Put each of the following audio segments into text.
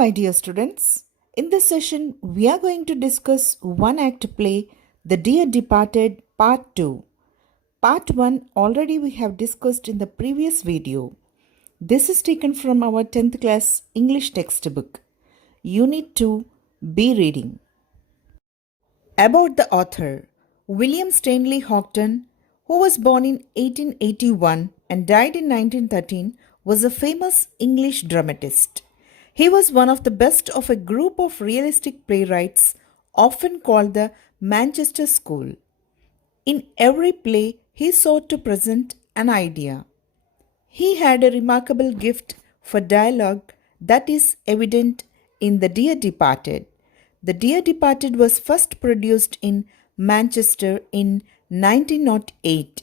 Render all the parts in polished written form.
my dear students. In this session, we are going to discuss one act play, The Dear Departed Part 2. Part 1 already we have discussed in the previous video. This is taken from our 10th class English textbook, Unit-2, B Reading. About the author, William Stanley Houghton, who was born in 1881 and died in 1913, was a famous English dramatist. He was one of the best of a group of realistic playwrights, often called the Manchester School. In every play, he sought to present an idea. He had a remarkable gift for dialogue that is evident in The Dear Departed. The Dear Departed was first produced in Manchester in 1908.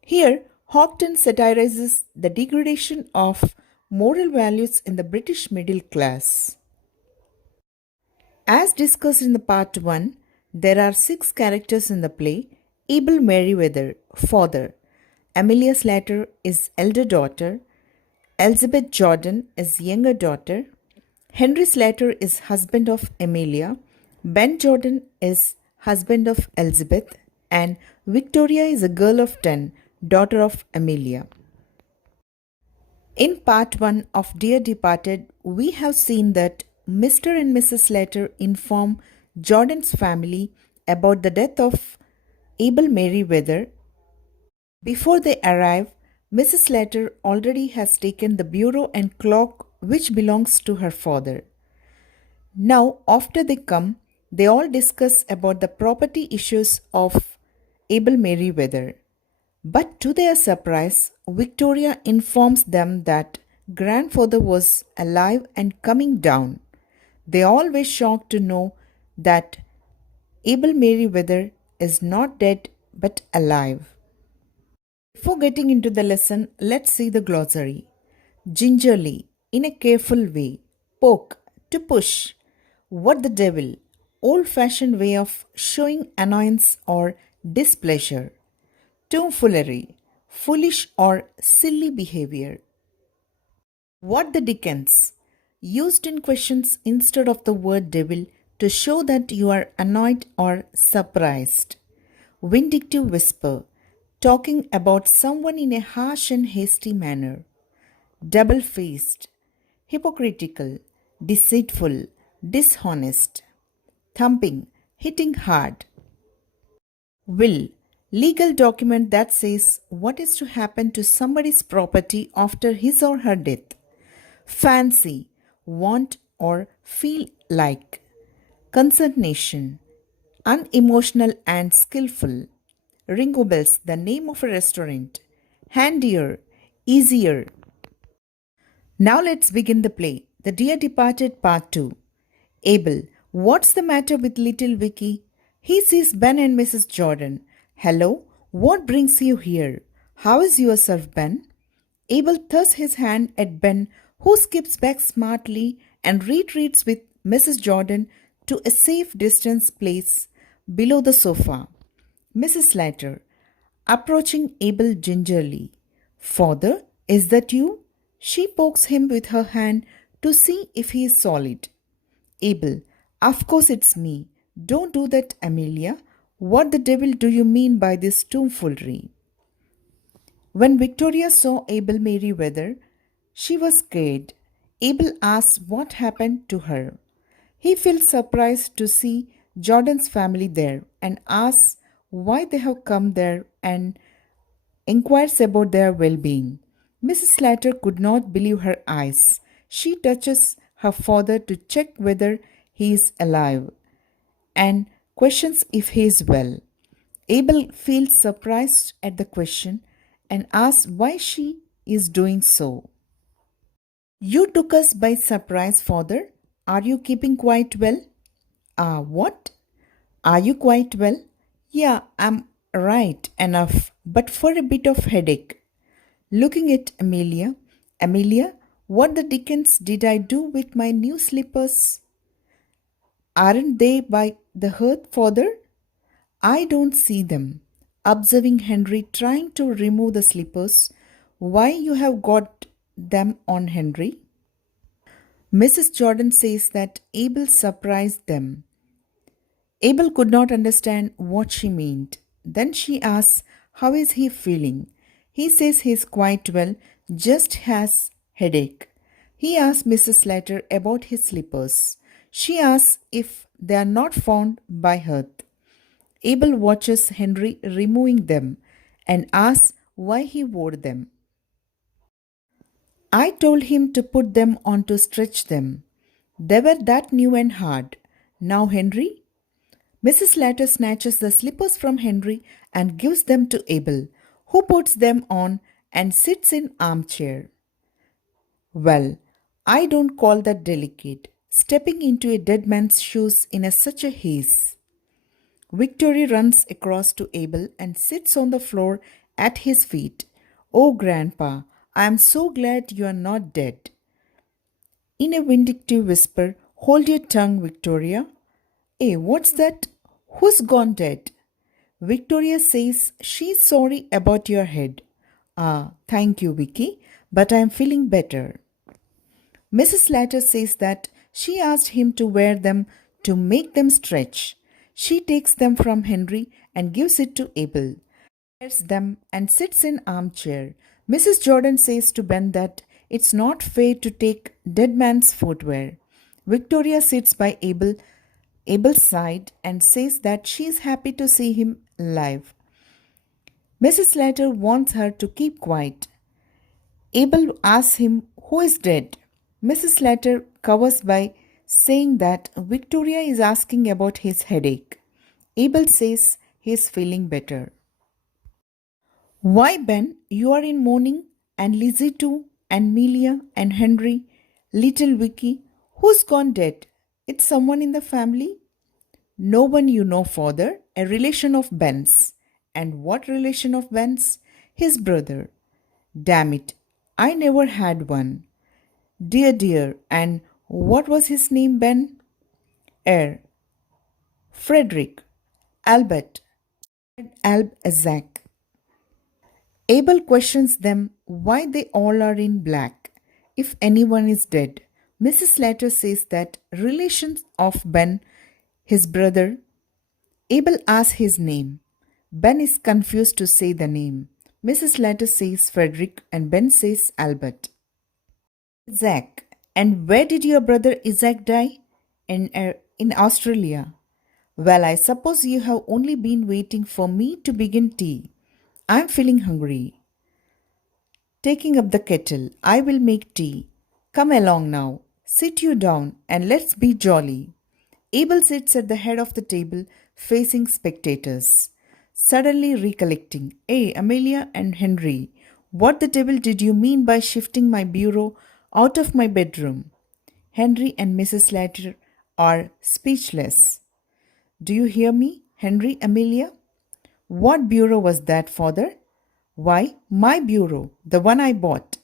Here, Houghton satirizes the degradation of moral values in the British middle class. As discussed in the part 1, there are 6 characters in the play. Abel Merriweather, father. Amelia Slater is elder daughter. Elizabeth Jordan is younger daughter. Henry Slater is husband of Amelia. Ben Jordan is husband of Elizabeth. And Victoria is a girl of 10, daughter of Amelia. In part 1 of Dear Departed, we have seen that Mr. and Mrs. Slater inform Jordan's family about the death of Abel Merriweather. Before they arrive, Mrs. Slater already has taken the bureau and clock which belongs to her father. Now, after they come, they all discuss about the property issues of Abel Merriweather. But to their surprise, Victoria informs them that grandfather was alive and coming down. They all were shocked to know that Abel Merriweather is not dead but alive. Before getting into the lesson, let's see the glossary. Gingerly, in a careful way. Poke, to push. What the devil, old-fashioned way of showing annoyance or displeasure. Tomfoolery, foolish or silly behavior. What the dickens, used in questions instead of the word devil to show that you are annoyed or surprised. Vindictive whisper, talking about someone in a harsh and hasty manner. Double-faced, hypocritical, deceitful, dishonest. Thumping, hitting hard. Will, legal document that says what is to happen to somebody's property after his or her death. Fancy, want or feel like. Consternation, unemotional and skillful. Ringo Bells, the name of a restaurant. Handier, easier. Now let's begin the play. The Dear Departed Part 2. Abel, what's the matter with little Vicky? He sees Ben and Mrs. Jordan. Hello, what brings you here? How is yourself, Ben? Abel thrusts his hand at Ben, who skips back smartly and retreats with Mrs. Jordan to a safe distance place below the sofa. Mrs. Slater, approaching Abel gingerly. Father, is that you? She pokes him with her hand to see if he is solid. Abel, of course it's me. Don't do that, Amelia. What the devil do you mean by this tomfoolery? When Victoria saw Abel Merriweather, she was scared. Abel asks what happened to her. He feels surprised to see Jordan's family there and asks why they have come there and inquires about their well-being. Mrs. Slater could not believe her eyes. She touches her father to check whether he is alive and questions if he is well. Abel feels surprised at the question and asks why she is doing so. You took us by surprise, father. Are you keeping quite well? What? Are you quite well? Yeah, I'm right enough, but for a bit of headache. Looking at Amelia, Amelia, what the dickens did I do with my new slippers? Aren't they by the hearth, father? I don't see them. Observing Henry trying to remove the slippers. Why you have got them on, Henry? Mrs. Jordan says that Abel surprised them. Abel could not understand what she meant. Then she asks, how is he feeling? He says he is quite well, just has headache. He asks Mrs. Slater about his slippers. She asks if they are not found by Hearth. Abel watches Henry removing them and asks why he wore them. I told him to put them on to stretch them. They were that new and hard. Now, Henry? Mrs. Latter snatches the slippers from Henry and gives them to Abel, who puts them on and sits in armchair. Well, I don't call that delicate, stepping into a dead man's shoes in such a haste. Victoria runs across to Abel and sits on the floor at his feet. Oh, Grandpa, I am so glad you are not dead. In a vindictive whisper, hold your tongue, Victoria. Eh, what's that? Who's gone dead? Victoria says she's sorry about your head. Ah, thank you, Vicky, but I am feeling better. Mrs. Latter says that she asked him to wear them to make them stretch. She takes them from Henry and gives it to Abel. Wears them and sits in armchair. Mrs. Jordan says to Ben that it's not fair to take dead man's footwear. Victoria sits by Abel's side and says that she is happy to see him alive. Mrs. Slater wants her to keep quiet. Abel asks him who is dead. Mrs. Slater covers by saying that Victoria is asking about his headache. Abel says he is feeling better. Why, Ben, you are in mourning, and Lizzie too, and Melia, and Henry, little Vicky. Who's gone dead? It's someone in the family? No one you know, father, a relation of Ben's. And what relation of Ben's? His brother. Damn it, I never had one. Dear, dear, and what was his name, Ben? Frederick, Albert, Isaac. Abel questions them why they all are in black. If anyone is dead, Mrs. Slater says that relations of Ben, his brother. Abel asks his name. Ben is confused to say the name. Mrs. Slater says Frederick and Ben says Albert. Isaac. And where did your brother Isaac die? In Australia. Well, I suppose you have only been waiting for me to begin tea. I'm feeling hungry. Taking up the kettle, I will make tea. Come along now. Sit you down and let's be jolly. Abel sits at the head of the table, facing spectators. Suddenly recollecting, hey, Amelia and Henry, what the devil did you mean by shifting my bureau out of my bedroom? Henry and Mrs. Slater are speechless. Do you hear me, Henry, Amelia? What bureau was that, father? Why, my bureau, the one I bought.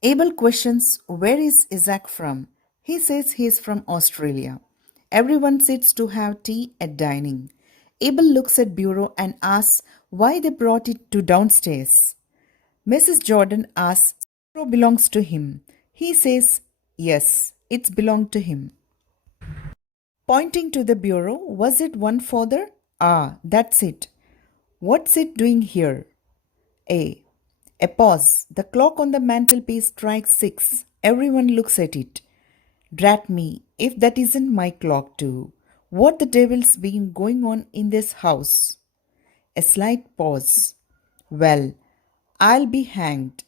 Abel questions where is Isaac from. He says he is from Australia. Everyone sits to have tea at dining. Abel looks at bureau and asks why they brought it to downstairs. Mrs. Jordan asks bureau belongs to him. He says yes, it's belonged to him. Pointing to the bureau, was it one, father? Ah, that's it. What's it doing here? A. A pause. The clock on the mantelpiece strikes 6. Everyone looks at it. Drat me, if that isn't my clock too. What the devil's been going on in this house? A slight pause. Well, I'll be hanged.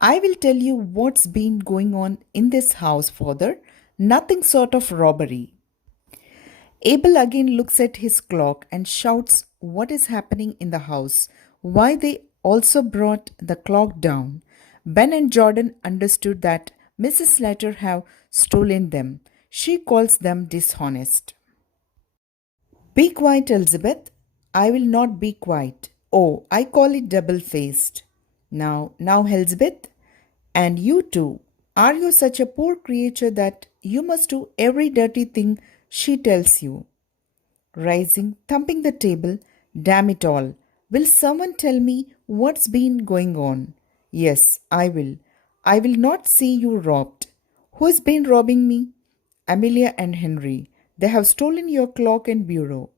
I will tell you what's been going on in this house, father. Nothing sort of robbery. Abel again looks at his clock and shouts what is happening in the house, why they also brought the clock down. Ben and Jordan understood that Mrs. Slater have stolen them. She calls them dishonest. Be quiet, Elizabeth. I will not be quiet. Oh, I call it double-faced. Now, Elizabeth, and you too. Are you such a poor creature that you must do every dirty thing she tells you? Rising, thumping the table, damn it all. Will someone tell me what's been going on? Yes, I will. I will not see you robbed. Who's been robbing me? Amelia and Henry. They have stolen your clock and bureau.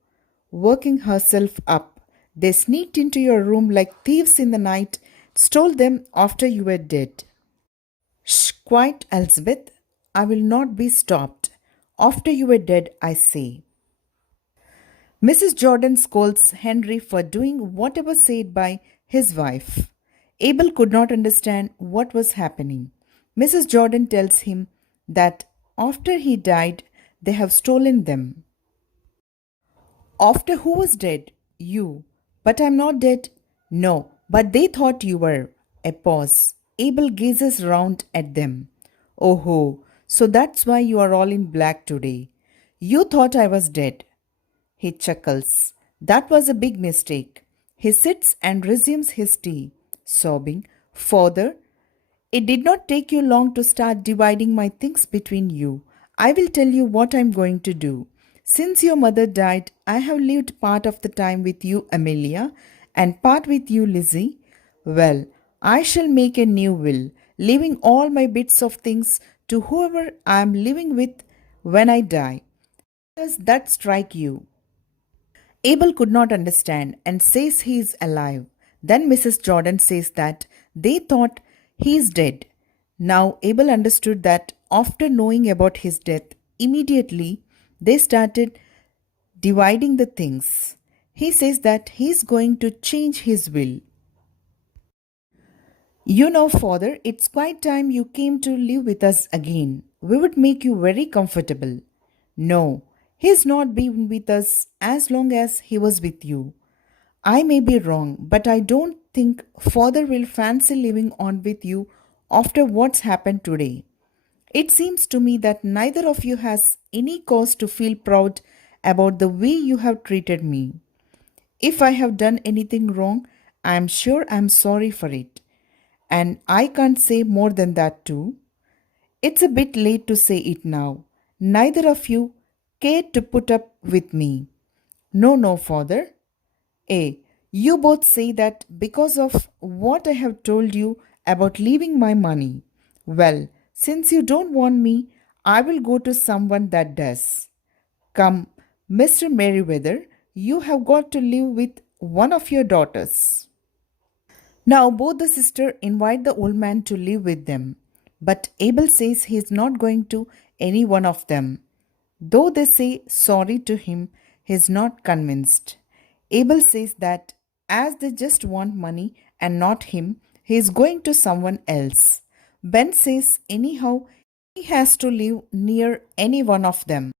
Working herself up, they sneaked into your room like thieves in the night, stole them after you were dead. Shh, quiet, Elizabeth. I will not be stopped. After you were dead, I say. Mrs. Jordan scolds Henry for doing whatever said by his wife. Abel could not understand what was happening. Mrs. Jordan tells him that after he died, they have stolen them. After who was dead? You. But I'm not dead. No, but they thought you were. A pause. Abel gazes round at them. Oh ho, so that's why you are all in black today. You thought I was dead. He chuckles. That was a big mistake. He sits and resumes his tea, sobbing, Father, it did not take you long to start dividing my things between you. I will tell you what I'm going to do. Since your mother died, I have lived part of the time with you, Amelia, and part with you, Lizzie. Well, I shall make a new will, leaving all my bits of things to whoever I am living with when I die. Does that strike you? Abel could not understand and says he is alive. Then Mrs. Jordan says that they thought he is dead. Now Abel understood that after knowing about his death, immediately they started dividing the things. He says that he is going to change his will. You know, Father, it's quite time you came to live with us again. We would make you very comfortable. No, he's not been with us as long as he was with you. I may be wrong, but I don't think Father will fancy living on with you after what's happened today. It seems to me that neither of you has any cause to feel proud about the way you have treated me. If I have done anything wrong, I am sure I am sorry for it. And I can't say more than that, too. It's a bit late to say it now. Neither of you cared to put up with me. No, no, Father. A. You both say that because of what I have told you about leaving my money. Well, since you don't want me, I will go to someone that does. Come, Mr. Merriweather, you have got to live with one of your daughters. Now both the sisters invite the old man to live with them, but Abel says he is not going to any one of them. Though they say sorry to him, he is not convinced. Abel says that as they just want money and not him, he is going to someone else. Ben says anyhow he has to live near any one of them.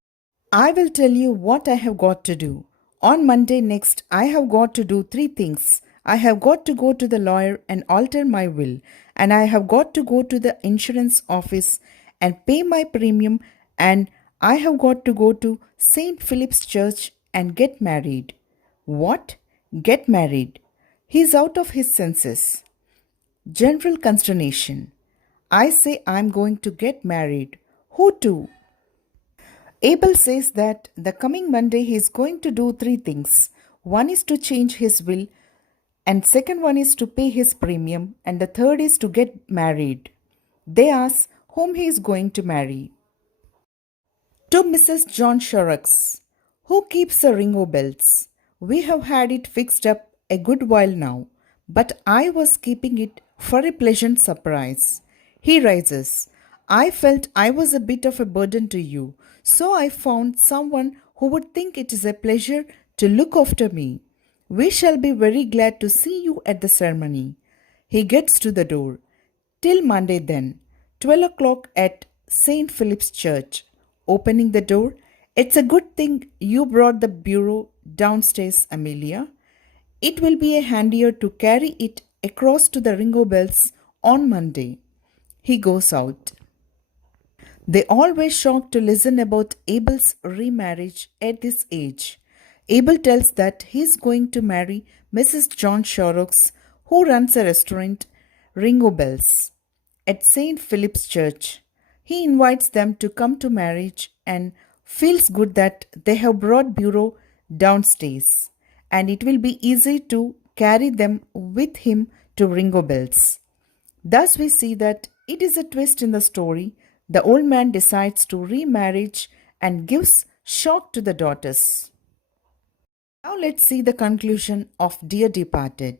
I will tell you what I have got to do. On Monday next, I have got to do three things. I have got to go to the lawyer and alter my will, and I have got to go to the insurance office and pay my premium, and I have got to go to St. Philip's Church and get married. What? Get married? He is out of his senses. General consternation. I say I am going to get married. Who to? Abel says that the coming Monday he is going to do three things. One is to change his will, and second one is to pay his premium, and the third is to get married. They ask whom he is going to marry. To Mrs. John Shorrocks, who keeps the Ringo bells. We have had it fixed up a good while now, but I was keeping it for a pleasant surprise. He rises. I felt I was a bit of a burden to you, so I found someone who would think it is a pleasure to look after me. We shall be very glad to see you at the ceremony. He gets to the door. Till Monday then, 12 o'clock at St. Philip's Church. Opening the door, it's a good thing you brought the bureau downstairs, Amelia. It will be a handier to carry it across to the Ringo bells on Monday. He goes out. They all were shocked to listen about Abel's remarriage at this age. Abel tells that he is going to marry Mrs. John Shorrocks, who runs a restaurant, Ringo Bells, at St. Philip's Church. He invites them to come to marriage and feels good that they have brought bureau downstairs, and it will be easy to carry them with him to Ringo Bells. Thus we see that it is a twist in the story the old man decides to remarriage and gives shock to the daughters. Now let's see the conclusion of Dear Departed.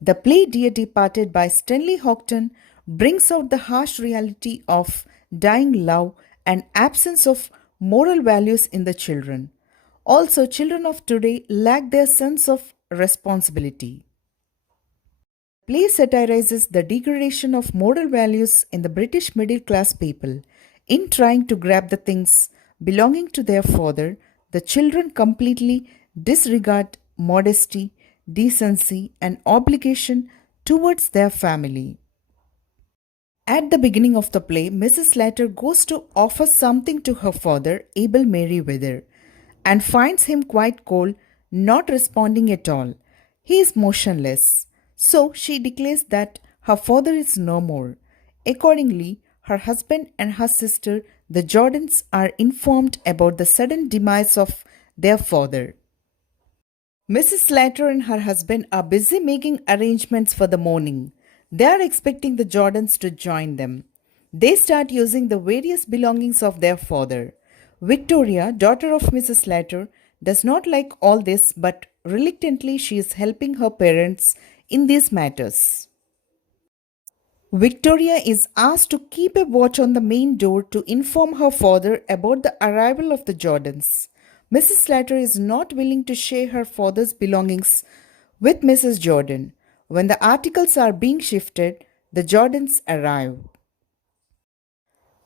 The play Dear Departed by Stanley Houghton brings out the harsh reality of dying love and absence of moral values in the children. Also, children of today lack their sense of responsibility. Play satirizes the degradation of moral values in the British middle class people. In trying to grab the things belonging to their father, the children completely disregard modesty, decency, and obligation towards their family. At the beginning of the play, Mrs. Slater goes to offer something to her father, Abel Merriweather, and finds him quite cold, not responding at all. He is motionless. So she declares that her father is no more. Accordingly, her husband and her sister, the Jordans, are informed about the sudden demise of their father. Mrs. Slater and her husband are busy making arrangements for the morning. They are expecting the Jordans to join them. They start using the various belongings of their father. Victoria, daughter of Mrs. Slater, does not like all this, but reluctantly she is helping her parents in these matters. Victoria is asked to keep a watch on the main door to inform her father about the arrival of the Jordans. Mrs. Slater is not willing to share her father's belongings with Mrs. Jordan. When the articles are being shifted, the Jordans arrive.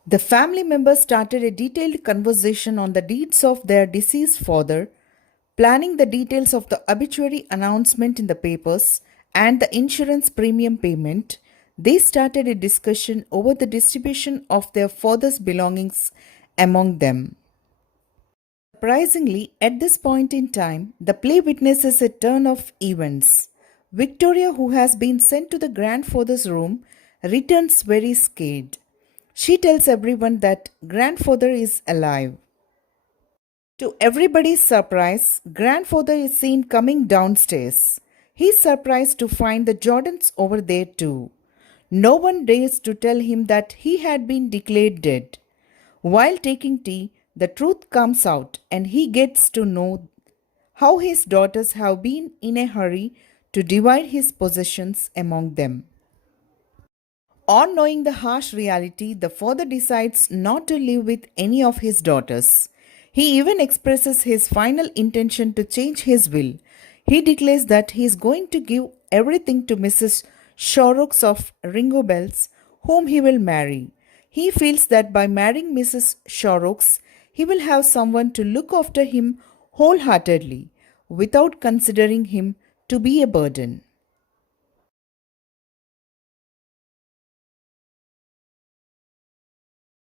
The family members started a detailed conversation on the deeds of their deceased father, planning the details of the obituary announcement in the papers and the insurance premium payment. They started a discussion over the distribution of their father's belongings among them. Surprisingly, at this point in time, the play witnesses a turn of events. Victoria, who has been sent to the grandfather's room, returns very scared. She tells everyone that grandfather is alive. To everybody's surprise, grandfather is seen coming downstairs. He's surprised to find the Jordans over there too. No one dares to tell him that he had been declared dead. While taking tea, the truth comes out and he gets to know how his daughters have been in a hurry to divide his possessions among them. On knowing the harsh reality, the father decides not to live with any of his daughters. He even expresses his final intention to change his will. He declares that he is going to give everything to Mrs. Shorrocks of Ringo Bells, whom he will marry. He feels that by marrying Mrs. Shorrocks, he will have someone to look after him wholeheartedly, without considering him to be a burden.